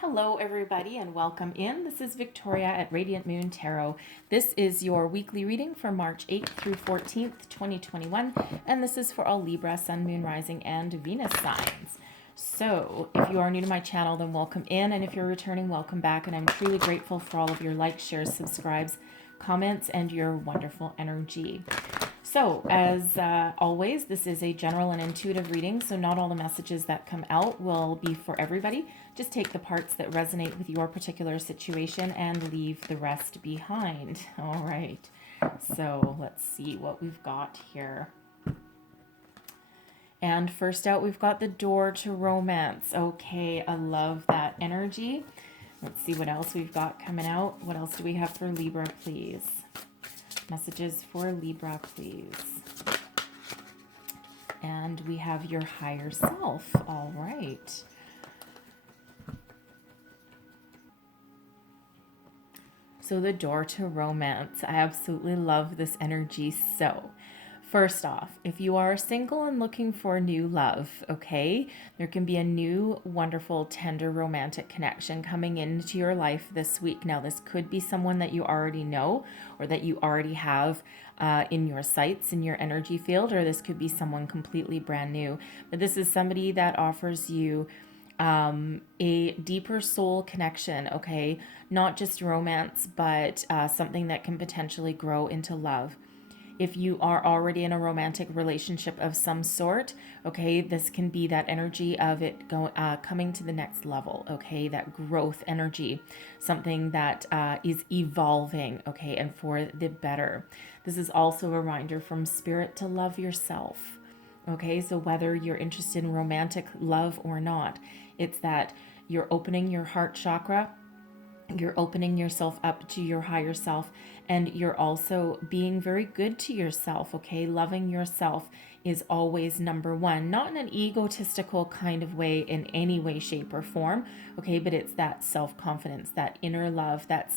Hello, everybody, and welcome in. This is Victoria at Radiant Moon Tarot. This is your weekly reading for March 8th through 14th, 2021, and this is for all Libra, Sun, Moon, Rising, and Venus signs. So, if you are new to my channel, then welcome in, and if you're returning, welcome back, and I'm truly grateful for all of your likes, shares, subscribes, comments, and your wonderful energy. So, as always, this is a general and intuitive reading, so not all the messages that come out will be for everybody. Just take the parts that resonate with your particular situation and leave the rest behind. All right, so let's see what we've got here. And first out, we've got the door to romance. Okay, I love that energy. Let's see what else we've got coming out. What else do we have for Libra, please? Messages for Libra, please. And we have your higher self. All right. So the door to romance. I absolutely love this energy. So first off, if you are single and looking for new love, okay, there can be a new, wonderful, tender, romantic connection coming into your life this week. Now, this could be someone that you already know or that you already have in your sights, in your energy field, or this could be someone completely brand new. But this is somebody that offers you a deeper soul connection, okay? Not just romance, but something that can potentially grow into love. If you are already in a romantic relationship of some sort, okay, this can be that energy of it coming to the next level, okay, that growth energy, something that is evolving, okay, and for the better. This is also a reminder from Spirit to love yourself, okay? So whether you're interested in romantic love or not, it's that you're opening your heart chakra, you're opening yourself up to your higher self, and you're also being very good to yourself, okay? Loving yourself is always number one, not in an egotistical kind of way in any way, shape, or form, okay? But it's that self-confidence, that inner love, that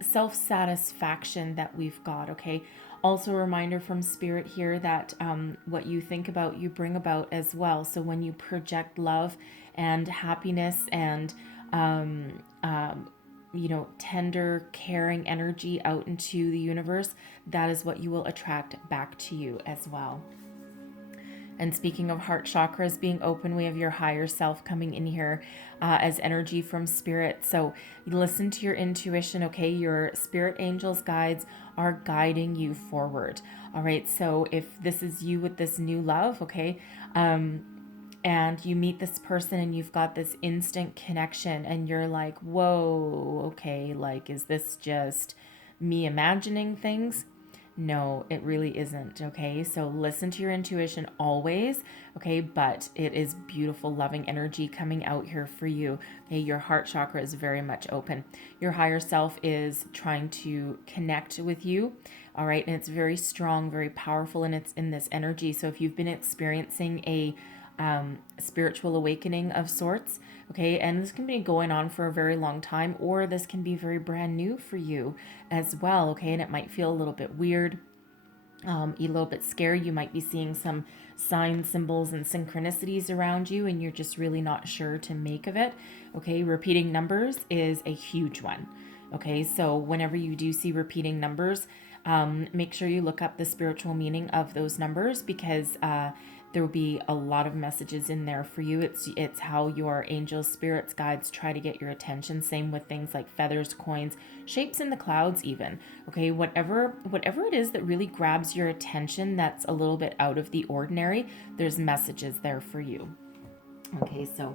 self-satisfaction that we've got, okay? Also a reminder from Spirit here that what you think about, you bring about as well. So when you project love and happiness and tender, caring energy out into the universe, that is what you will attract back to you as well. And speaking of heart chakras being open, we have your higher self coming in here as energy from Spirit. So listen to your intuition, okay? Your spirit angels, guides are guiding you forward. All right, so if this is you with this new love, okay, and you meet this person and you've got this instant connection and you're like, whoa, okay, like, is this just me imagining things? No, it really isn't, okay? So listen to your intuition always, okay? But it is beautiful, loving energy coming out here for you, okay? Your heart chakra is very much open. Your higher self is trying to connect with you, all right? And it's very strong, very powerful, and it's in this energy. So if you've been experiencing a spiritual awakening of sorts, okay, and this can be going on for a very long time, or this can be very brand new for you as well, okay, and it might feel a little bit weird, a little bit scary. You might be seeing some signs, symbols, and synchronicities around you, and you're just really not sure to make of it, okay? Repeating numbers is a huge one, okay? So whenever you do see repeating numbers, make sure you look up the spiritual meaning of those numbers, because there will be a lot of messages in there for you. It's how your angels, spirits, guides try to get your attention. Same with things like feathers, coins, shapes in the clouds even. Okay, whatever it is that really grabs your attention that's a little bit out of the ordinary, there's messages there for you. Okay, so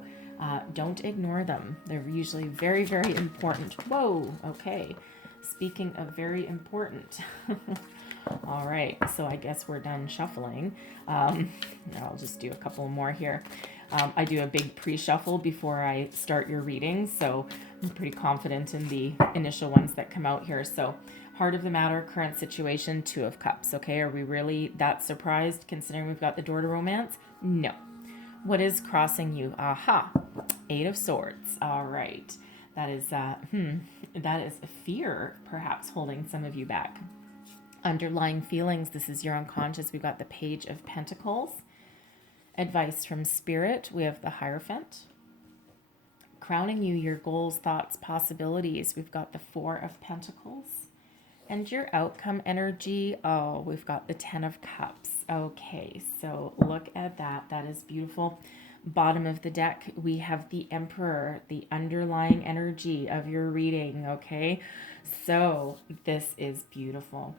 don't ignore them. They're usually very, very important. Whoa, okay. Speaking of very important. All right, so I guess we're done shuffling. I'll just do a couple more here. I do a big pre-shuffle before I start your reading, so I'm pretty confident in the initial ones that come out here. So, heart of the matter, current situation, 2 of Cups. Okay, are we really that surprised considering we've got the door to romance? No. What is crossing you? Aha, 8 of Swords. All right, that is fear, perhaps holding some of you back. Underlying feelings, this is your unconscious. We've got the Page of Pentacles. Advice from Spirit, we have the Hierophant. crowning you your goals, thoughts, possibilities. We've got the Four of Pentacles. And your outcome energy, oh, we've got the Ten of Cups. Okay, so look at that. That is beautiful. Bottom of the deck, we have the Emperor, the underlying energy of your reading, okay? So this is beautiful.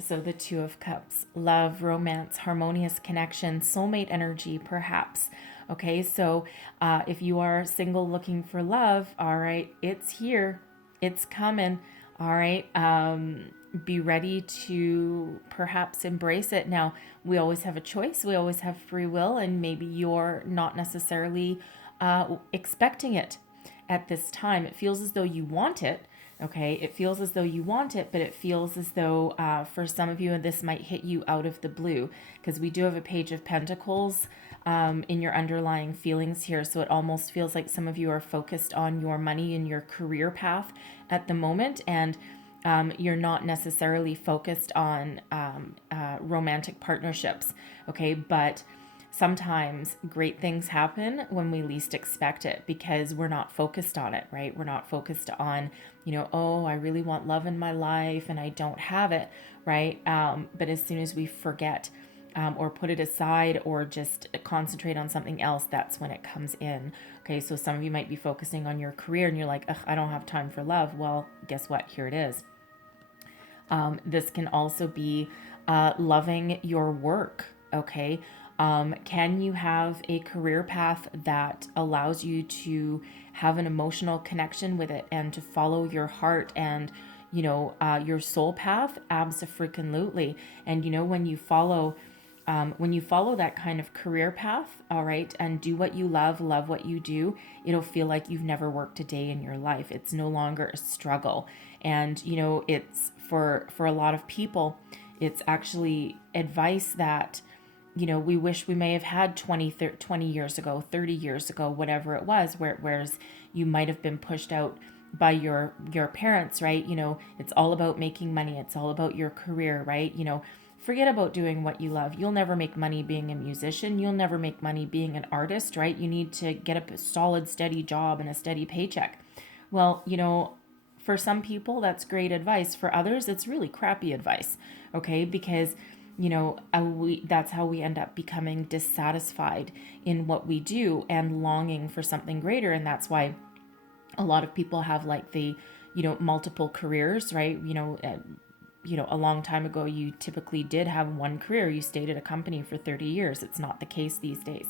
So the Two of Cups, love, romance, harmonious connection, soulmate energy, perhaps. Okay, so if you are single looking for love, all right, it's here. It's coming. All right. Be ready to perhaps embrace it. Now, we always have a choice. We always have free will, and maybe you're not necessarily expecting it at this time. It feels as though you want it. Okay, it feels as though you want it, but it feels as though for some of you, and this might hit you out of the blue, because we do have a Page of Pentacles in your underlying feelings here. So it almost feels like some of you are focused on your money and your career path at the moment, and you're not necessarily focused on romantic partnerships. Okay, but sometimes great things happen when we least expect it, because we're not focused on it, right? We're not focused on, oh, I really want love in my life and I don't have it, right? But as soon as we forget or put it aside or just concentrate on something else, that's when it comes in. Okay, so some of you might be focusing on your career and you're like, ugh, I don't have time for love. Well, guess what? Here it is. This can also be loving your work, okay? Can you have a career path that allows you to have an emotional connection with it and to follow your heart and, your soul path? Abso-freaking-lutely. And, when you follow that kind of career path, all right, and do what you love what you do, it'll feel like you've never worked a day in your life. It's no longer a struggle. And, it's for a lot of people, it's actually advice that, we wish we may have had 20 years ago, 30 years ago, whatever it was, whereas you might have been pushed out by your parents, right? It's all about making money. It's all about your career, right? Forget about doing what you love. You'll never make money being a musician. You'll never make money being an artist, right? You need to get a solid, steady job and a steady paycheck. Well, for some people, that's great advice. For others, it's really crappy advice, okay? Because that's how we end up becoming dissatisfied in what we do and longing for something greater. And that's why a lot of people have like the, multiple careers, right? A long time ago, you typically did have one career. You stayed at a company for 30 years. It's not the case these days.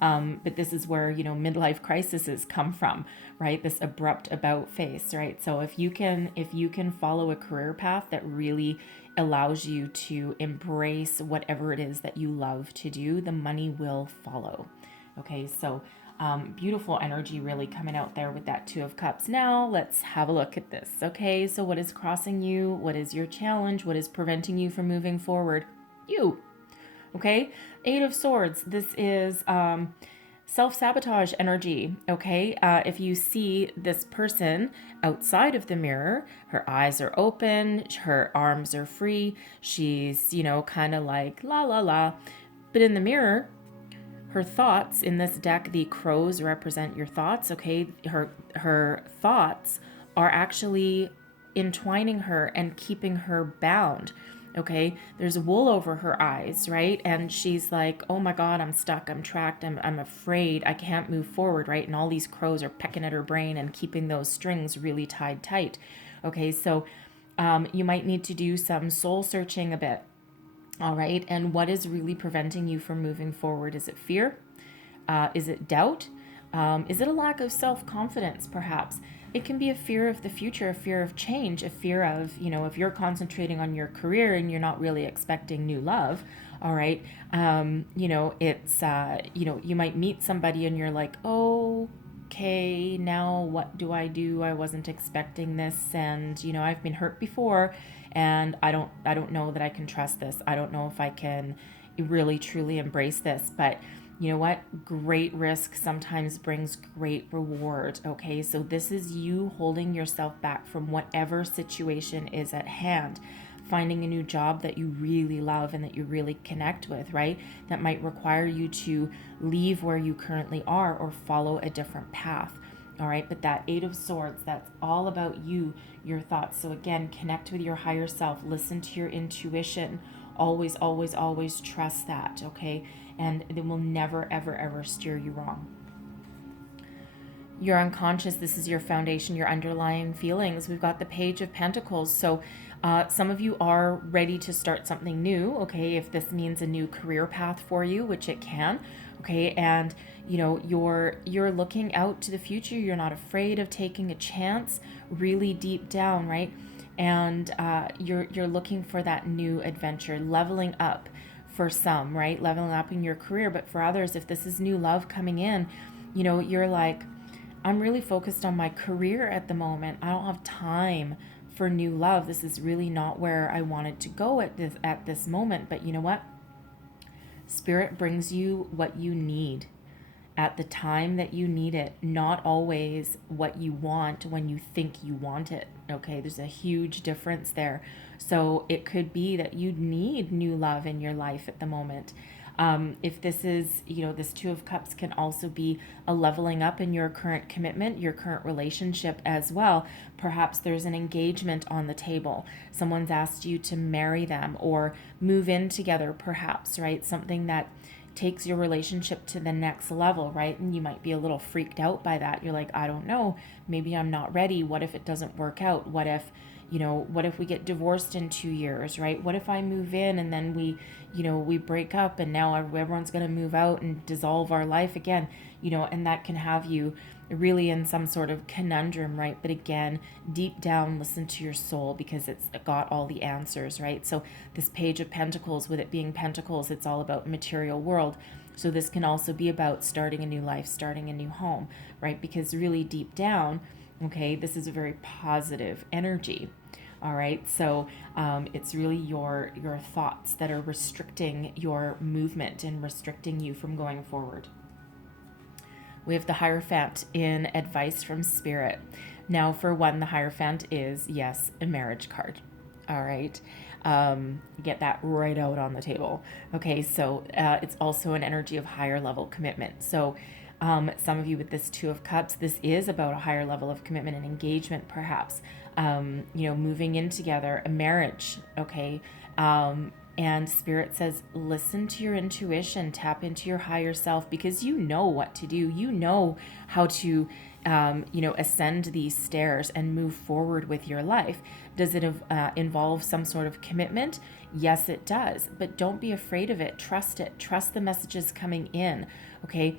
But this is where, midlife crises come from, right? This abrupt about face, right? So if you can follow a career path that really allows you to embrace whatever it is that you love to do, the money will follow. Okay, so beautiful energy really coming out there with that Two of Cups. Now let's have a look at this. Okay, so what is crossing you? What is your challenge? What is preventing you from moving forward? You. Okay, Eight of Swords. This is self-sabotage energy. Okay, if you see this person outside of the mirror, her eyes are open, her arms are free, she's, kind of like la la la. But in the mirror, her thoughts in this deck, the crows represent your thoughts. Okay, her thoughts are actually entwining her and keeping her bound. Okay, there's wool over her eyes, right? And she's like, oh my God, I'm stuck, I'm trapped, I'm afraid, I can't move forward, right? And all these crows are pecking at her brain and keeping those strings really tied tight. Okay, so you might need to do some soul searching a bit. All right, and what is really preventing you from moving forward? Is it fear? Is it doubt? Is it a lack of self-confidence, perhaps? It can be a fear of the future, a fear of change, a fear of, if you're concentrating on your career and you're not really expecting new love, all right, it's, you might meet somebody and you're like, oh, okay, now what do? I wasn't expecting this, and, I've been hurt before, and I don't know that I can trust this. I don't know if I can really, truly embrace this, but you know what? Great risk sometimes brings great reward. Okay, so this is you holding yourself back from whatever situation is at hand. finding a new job that you really love and that you really connect with, right? That might require you to leave where you currently are or follow a different path. All right, but that Eight of Swords, that's all about you, your thoughts. So again, connect with your higher self, listen to your intuition. Always, always, always trust that, okay? And it will never, ever, ever steer you wrong. Your unconscious, this is your foundation, your underlying feelings. We've got the Page of Pentacles. So some of you are ready to start something new, okay? If this means a new career path for you, which it can, okay? And you know, you're looking out to the future. You're not afraid of taking a chance, really deep down, right? And you're looking for that new adventure, leveling up for some, right? Leveling up in your career. But for others, if this is new love coming in, you know, you're like, I'm really focused on my career at the moment. I don't have time for new love. This is really not where I wanted to go at this moment. But you know what? Spirit brings you what you need at the time that you need it, not always what you want when you think you want it. Okay, there's a huge difference there. So it could be that you need new love in your life at the moment. If this is, you know, this Two of Cups can also be a leveling up in your current commitment, your current relationship as well. Perhaps there's an engagement on the table. Someone's asked you to marry them or move in together, perhaps, right? Something that takes your relationship to the next level, right? And you might be a little freaked out by that. You're like, I don't know, maybe I'm not ready. What if it doesn't work out? What if, you know, what if we get divorced in 2 years, right? What if I move in and then we, you know, we break up and now everyone's going to move out and dissolve our life again, you know, and that can have you really in some sort of conundrum, right? But again, deep down, listen to your soul because it's got all the answers, right? So this Page of Pentacles, with it being Pentacles, it's all about material world. So this can also be about starting a new life, starting a new home, right? Because really deep down, okay, this is a very positive energy. All right, so it's really your thoughts that are restricting your movement and restricting you from going forward. We have the Hierophant in Advice from Spirit. Now, for one, the Hierophant is, yes, a marriage card. All right, get that right out on the table. Okay, so it's also an energy of higher level commitment. So some of you with this Two of Cups, this is about a higher level of commitment and engagement, perhaps. You know, moving in together, a marriage, okay? And Spirit says, listen to your intuition, tap into your higher self because you know what to do. You know how to, you know, ascend these stairs and move forward with your life. Does it involve some sort of commitment? Yes, it does. But don't be afraid of it. Trust it. Trust the messages coming in. Okay.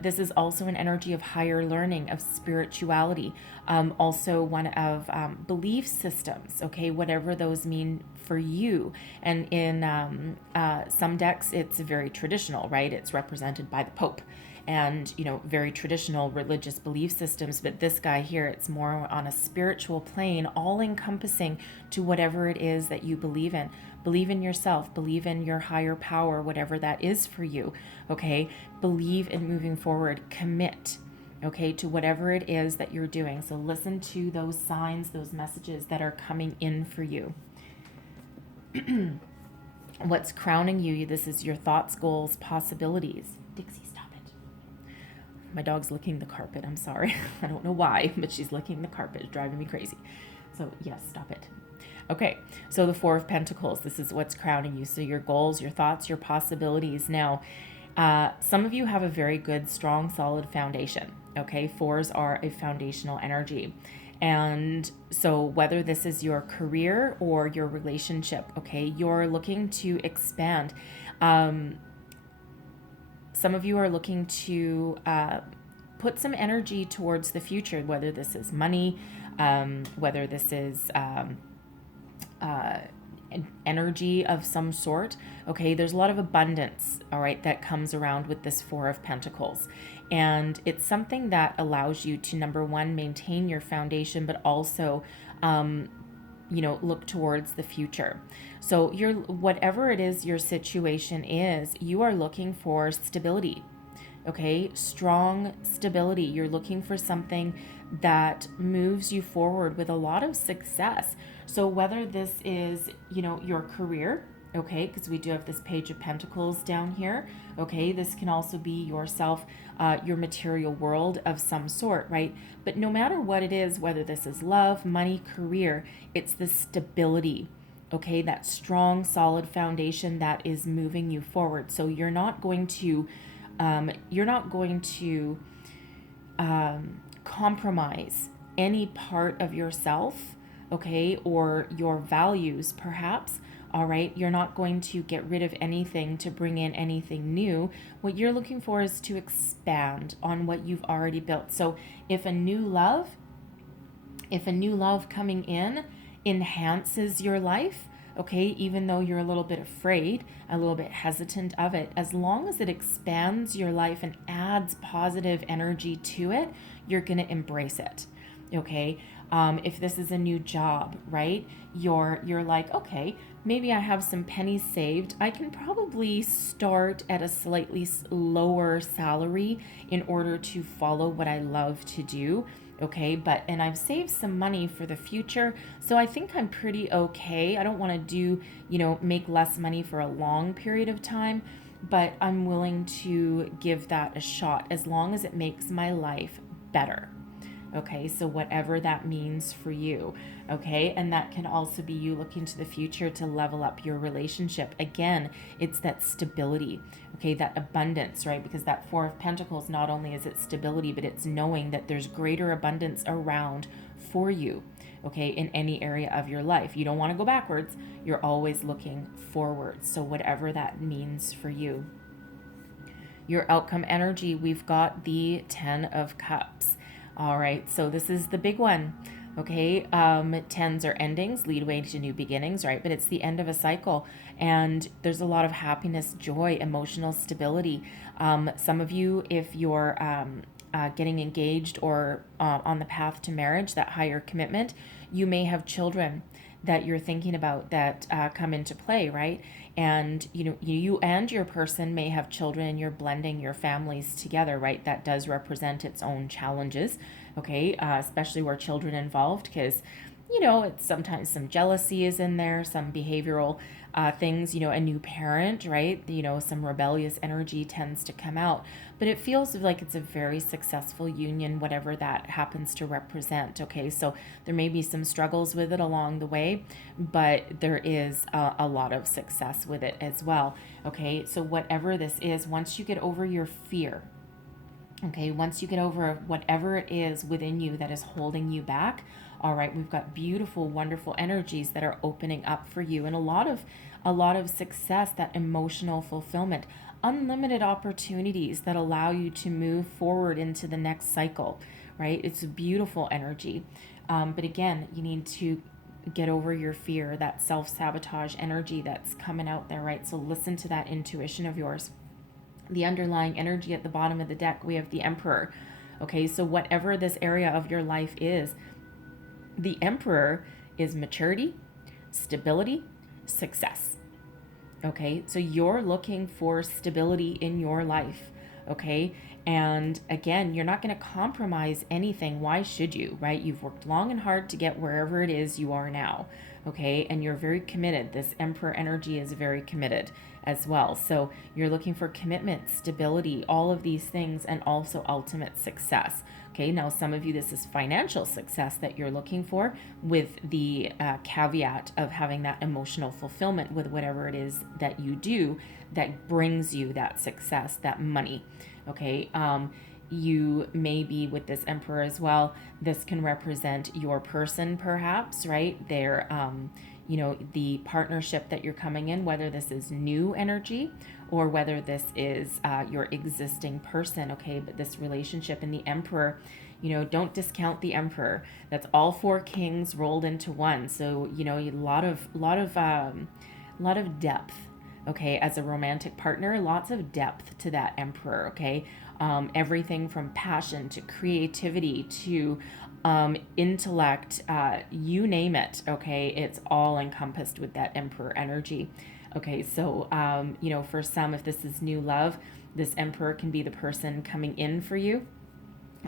This is also an energy of higher learning, of spirituality, also one of belief systems, okay, whatever those mean for you. And in some decks, it's very traditional, right? It's represented by the Pope and, you know, very traditional religious belief systems. But this guy here, it's more on a spiritual plane, all encompassing to whatever it is that you believe in. Believe in yourself, believe in your higher power, whatever that is for you, okay? Believe in moving forward, commit, okay, to whatever it is that you're doing. So listen to those signs, those messages that are coming in for you. What's crowning you? This is your thoughts, goals, possibilities. Dixie, stop it. My dog's licking the carpet. I'm sorry. I don't know why, but she's licking the carpet. It's driving me crazy. So yes, stop it. Okay, so the Four of Pentacles, this is what's crowning you. So your goals, your thoughts, your possibilities. Now, some of you have a very good, strong, solid foundation. Okay, fours are a foundational energy. And so whether this is your career or your relationship, okay, you're looking to expand. Some of you are looking to put some energy towards the future, whether this is money, whether this is energy of some sort. Okay, there's a lot of abundance, all right, that comes around with this Four of Pentacles. And it's something that allows you to, number one, maintain your foundation, but also, you know, look towards the future. So whatever it is your situation is, you are looking for stability. Okay, strong stability. You're looking for something that moves you forward with a lot of success. So whether this is, your career, okay, because we do have this Page of Pentacles down here, okay, this can also be yourself, your material world of some sort, right? But no matter what it is, whether this is love, money, career, it's the stability, okay, that strong, solid foundation that is moving you forward. So you're not going to compromise any part of yourself, okay, or your values perhaps. All right, you're not going to get rid of anything to bring in anything new. What you're looking for is to expand on what you've already built. So if a new love coming in enhances your life, okay, even though you're a little bit afraid, a little bit hesitant of it, as long as it expands your life and adds positive energy to it, you're going to embrace it. Okay. If this is a new job, right, you're like, okay, maybe I have some pennies saved. I can probably start at a slightly lower salary in order to follow what I love to do. Okay, and I've saved some money for the future, so I think I'm pretty okay. I don't want to do, make less money for a long period of time, but I'm willing to give that a shot as long as it makes my life better. Okay, so whatever that means for you, okay, and that can also be you looking to the future to level up your relationship. Again, it's that stability, okay, that abundance, right? Because that Four of Pentacles, not only is it stability, but it's knowing that there's greater abundance around for you, okay, in any area of your life. You don't want to go backwards, you're always looking forward. So whatever that means for you. Your outcome energy, we've got the 10 of Cups. All right, so this is the big one. Okay, tens are endings, lead way to new beginnings, right? But it's the end of a cycle, and there's a lot of happiness, joy, emotional stability. Some of you, if you're getting engaged or on the path to marriage, that higher commitment, you may have children that you're thinking about that come into play, right? And you and your person may have children, and you're blending your families together, right? That does represent its own challenges, okay, especially where children involved, because it's sometimes some jealousy is in there, some behavioral things, a new parent, right? Some rebellious energy tends to come out, but it feels like it's a very successful union, whatever that happens to represent. Okay, so there may be some struggles with it along the way, but there is a lot of success with it as well. Okay, so whatever this is, once you get over your fear, okay, once you get over whatever it is within you that is holding you back, all right, we've got beautiful, wonderful energies that are opening up for you, and a lot of success, that emotional fulfillment, unlimited opportunities that allow you to move forward into the next cycle, right? It's a beautiful energy. But again, you need to get over your fear, that self-sabotage energy that's coming out there, right? So listen to that intuition of yours. The underlying energy at the bottom of the deck, we have the Emperor. Okay, so whatever this area of your life is, the Emperor is maturity, stability, success. Okay, so you're looking for stability in your life. Okay, and again, you're not going to compromise anything. Why should you, right? You've worked long and hard to get wherever it is you are now. Okay, and you're very committed. This Emperor energy is very committed as well. So you're looking for commitment, stability, all of these things, and also ultimate success. Okay, now some of you, this is financial success that you're looking for, with the caveat of having that emotional fulfillment with whatever it is that you do that brings you that success, that money. Okay, you may be with this Emperor as well. This can represent your person, perhaps, right? Their the partnership that you're coming in, whether this is new energy or whether this is your existing person, okay? But this relationship in the Emperor, don't discount the Emperor. That's all four kings rolled into one. So, a lot of depth, okay? As a romantic partner, lots of depth to that Emperor, okay? Everything from passion to creativity to intellect, you name it, okay? It's all encompassed with that Emperor energy. Okay, so, for some, if this is new love, This Emperor can be the person coming in for you.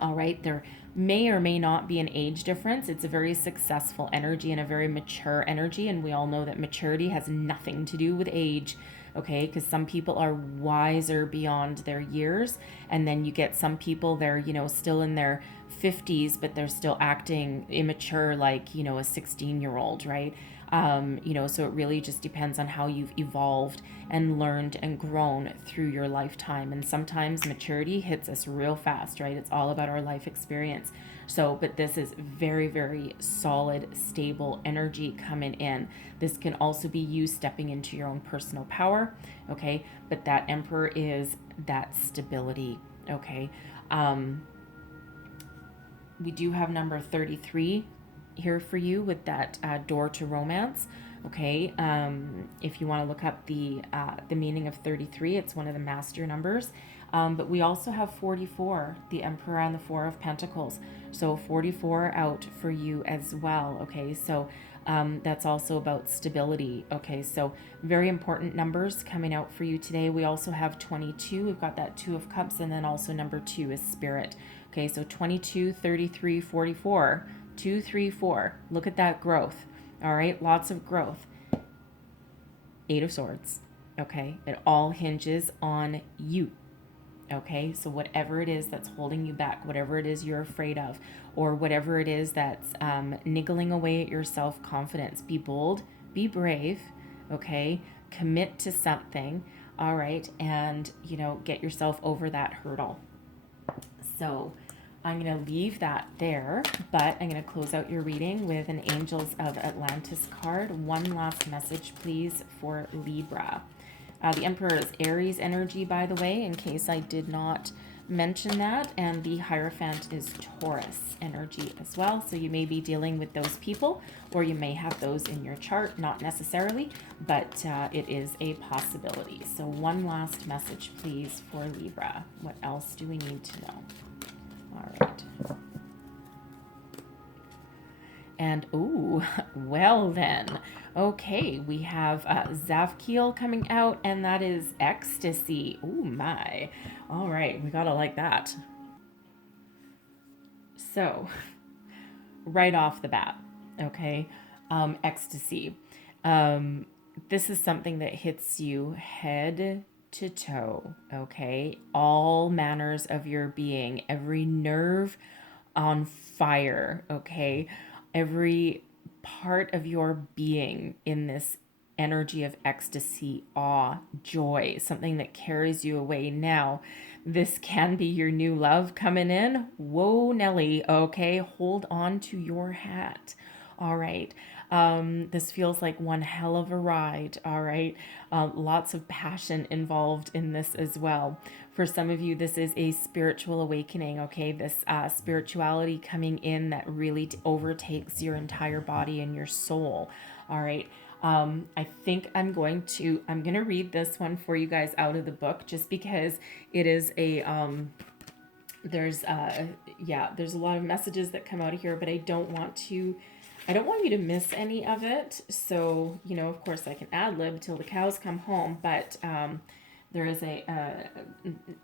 All right, there may or may not be an age difference. It's a very successful energy and a very mature energy. And we all know that maturity has nothing to do with age, okay? Because some people are wiser beyond their years. And then you get some people, they're, still in their 50s, but they're still acting immature like, a 16-year-old, right? So it really just depends on how you've evolved and learned and grown through your lifetime. And sometimes maturity hits us real fast, right? It's all about our life experience. So, but this is very, very solid, stable energy coming in. This can also be you stepping into your own personal power, okay? But that Emperor is that stability, okay? We do have number 33 here for you with that door to romance. Okay, if you want to look up the meaning of 33, it's one of the master numbers. But we also have 44, the Emperor and the Four of Pentacles. So 44 out for you as well. Okay, so that's also about stability. Okay, so very important numbers coming out for you today. We also have 22. We've got that Two of Cups, and then also number 2 is Spirit. Okay, so 22, 33, 44, 2, 3, 4. Look at that growth. All right, lots of growth. 8 of Swords. Okay, it all hinges on you. Okay, so whatever it is that's holding you back, whatever it is you're afraid of, or whatever it is that's niggling away at your self-confidence, be bold, be brave, okay, commit to something, all right, and, get yourself over that hurdle. So I'm going to leave that there, but I'm going to close out your reading with an Angels of Atlantis card. One last message, please, for Libra. The Emperor is Aries energy, by the way, in case I did not mention that. And the Hierophant is Taurus energy as well. So you may be dealing with those people, or you may have those in your chart, not necessarily, but it is a possibility. So one last message, please, for Libra. What else do we need to know? All right. And, ooh, well then. Okay, we have Zavkiel coming out, and that is ecstasy. Ooh, my. All right, we gotta like that. So, right off the bat, okay, ecstasy. This is something that hits you head to toe, okay? All manners of your being, every nerve on fire, okay? Every part of your being in this energy of ecstasy, awe, joy, something that carries you away. Now, this can be your new love coming in. Whoa, Nelly, okay? Hold on to your hat. All right. This feels like one hell of a ride. All right. Lots of passion involved in this as well. For some of you, this is a spiritual awakening. Okay. This spirituality coming in that really overtakes your entire body and your soul. All right. I think I'm going to read this one for you guys out of the book, just because it is a, there's a lot of messages that come out of here, but I don't want you to miss any of it. So, of course I can ad lib till the cows come home, but, there is an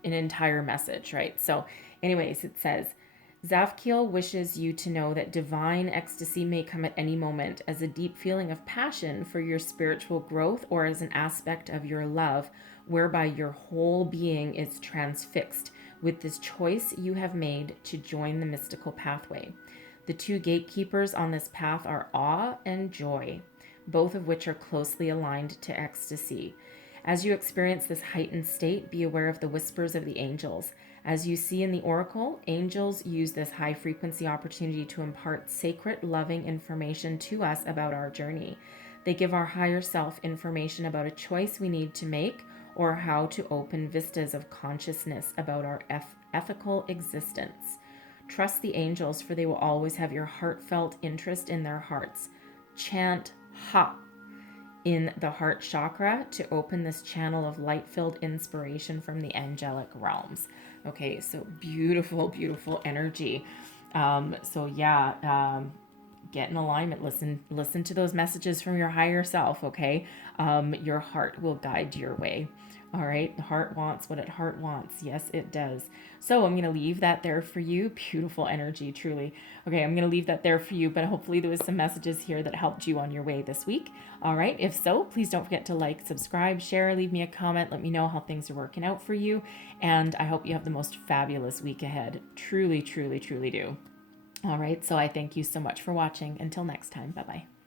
entire message, right? So anyways, it says, Zavkiel wishes you to know that divine ecstasy may come at any moment as a deep feeling of passion for your spiritual growth, or as an aspect of your love, whereby your whole being is transfixed with this choice you have made to join the mystical pathway. The two gatekeepers on this path are awe and joy, both of which are closely aligned to ecstasy. As you experience this heightened state, be aware of the whispers of the angels. As you see in the oracle, angels use this high-frequency opportunity to impart sacred, loving information to us about our journey. They give our higher self information about a choice we need to make, or how to open vistas of consciousness about our ethical existence. Trust the angels, for they will always have your heartfelt interest in their hearts. Chant Ha in the heart chakra to open this channel of light-filled inspiration from the angelic realms. Okay, so beautiful, beautiful energy. Get in alignment. Listen to those messages from your higher self, okay? Your heart will guide your way. All right, the heart wants what it heart wants. Yes, it does. So I'm going to leave that there for you. Beautiful energy, truly. Okay, I'm going to leave that there for you, but hopefully there was some messages here that helped you on your way this week. All right, if so, please don't forget to like, subscribe, share, leave me a comment. Let me know how things are working out for you. And I hope you have the most fabulous week ahead. Truly, truly, truly do. All right, so I thank you so much for watching. Until next time, bye-bye.